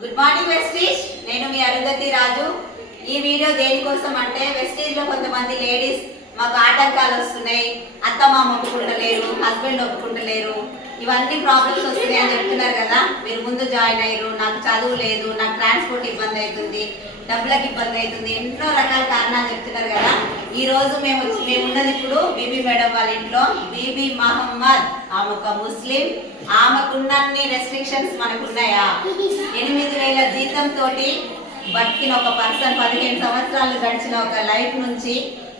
Good morning Vestige. నేను మీ అరుంధతి రాజు. ఈ video దేనికోసం అంటే వెస్టీజ్ లో కొంతమంది లేడీస్ మాకు ఆటంకాలు వస్తున్నాయి, అత్తమామ ఒప్పుకుంటలేరు, హస్బెండ్ ఒప్పుకుంటలేరు, ఇవన్నీ ప్రాబ్లమ్స్ వస్తున్నాయి అని చెప్తున్నారు కదా. మీరు ముందు జాయిన్ అయ్యారు, నాకు చదువు లేదు, నాకు ట్రాన్స్పోర్ట్ ఇబ్బంది అవుతుంది, డబ్బులకు ఇబ్బంది అవుతుంది, ఎన్నో రకాల కారణాలు చెప్తున్నారు కదా. ఈ రోజు మేమున్నది ఇప్పుడు బీబీ మేడం వాళ్ళ ఇంట్లో. బీబీ మహమ్మద్ ఆమె ఒక ముస్లిం. ఆమెకున్నన్ని రెస్ట్రిక్షన్స్ మనకున్నాయా? 8,000 జీతంతో బతికిన ఒక పర్సన్, 15 సంవత్సరాలు గడిచిన ఒక లైఫ్ నుంచి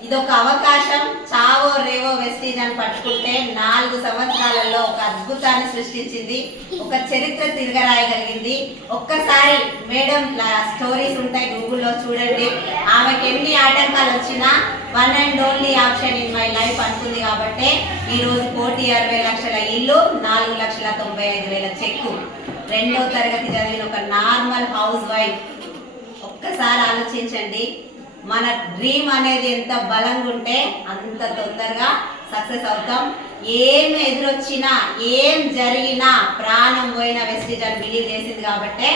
ఇదొక అవకాశం, చావో రేవో వెస్టీజ్ అని పట్టుకుంటే 4 సంవత్సరాలలో ఒక అద్భుతాన్ని సృష్టించింది, ఒక చరిత్ర తిరగరాయగలిగింది. ఒక్కసారి మేడం స్టోరీస్ ఉంటాయి గూగుల్లో చూడండి. ఆమెకి ఎన్ని ఆటంకాలు వచ్చినా one and only option in my life అనుకుంది. కాబట్టి ఈరోజు 1,60,00,000 లక్షల ఇల్లు, 4,95,000 చెక్కు, 2వ తరగతి చదివిన ఒక నార్మల్ హౌస్ వైఫ్. ఒక్కసారి ఆలోచించండి, మన డ్రీమ్ అనేది ఎంత బలంగా ఉంటే అంత తొందరగా సక్సెస్ అవుతాం. ఏం ఎదురొచ్చినా, ఏం జరిగినా ప్రాణం పోయిన వెస్టీజ్ అని బిలీవ్ చేసింది కాబట్టి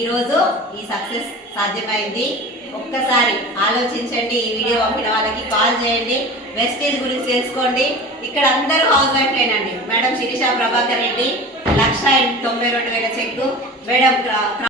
ఈరోజు ఈ సక్సెస్ సాధ్యమైంది. ఒక్కసారి ఆలోచించండి. ఈ వీడియో పంపిన వాళ్ళకి కాల్ చేయండి, వెస్టీజ్ గురించి తెలుసుకోండి. ఇక్కడ అందరూ హౌస్ వైఫ్లేనండి. మేడం శిరీష ప్రభాకర్ రెడ్డి 1,92,000 చెక్కు. మేడం